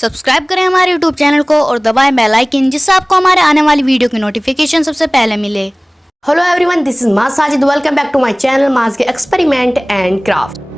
सब्सक्राइब करें हमारे YouTube channel को और दबाएं बेल आइकन, जिससे आपको हमारे आने वाली वीडियो की नोटिफिकेशन सबसे पहले मिले। Hello everyone, this is Maaz Sajid. Welcome back to my channel Maaz के एक्सपेरिमेंट एंड क्राफ्ट।